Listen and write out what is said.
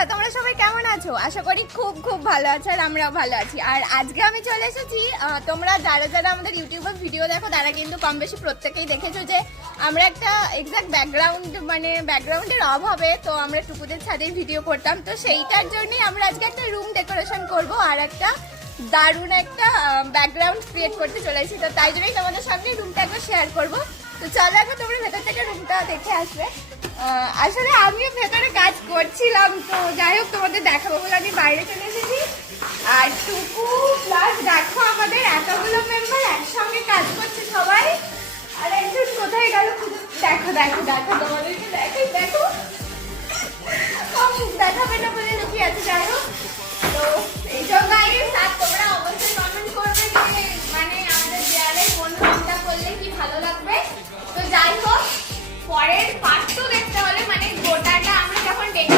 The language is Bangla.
বন্ধুরা, তোমরা সবাই কেমন আছো? আশা করি খুব খুব ভালো আছো, আর আমরাও ভালো আছি। আর আজকে আমি চলে এসেছি, তোমরা যারা যারা আমাদের ইউটিউবে ভিডিও দেখো তারা কিন্তু কম বেশি প্রত্যেকেই দেখেছো যে আমরা একটা এক্সাক্ট ব্যাকগ্রাউন্ডের অভাবে তো আমরা টুকুদের ছাদে ভিডিও করতাম। তো সেইটার জন্যই আমরা আজকে একটা রুম ডেকোরেশন করব আর একটা দারুণ একটা ব্যাকগ্রাউন্ড ক্রিয়েট করতে চলে এসেছি। তো তাই জন্যই তোমাদের সামনে রুমটা একবার শেয়ার করবো। তো চলো এখন তোমরা ভেতর থেকে রুমটা দেখে আসবে। আসলে আমিও ভেতরে কাজ করছিলাম, তো যাই হোক তোমাদের দেখাবো বলে আমি বাইরে চলে এসেছি। আর টুকু প্লাস দেখো আমাদের এতগুলো মেম্বার একসঙ্গে কাজ করছে সবাই। আর একজন কোথায় গেল দেখো দেখো দেখো তোমাদেরকে দেখো দেখো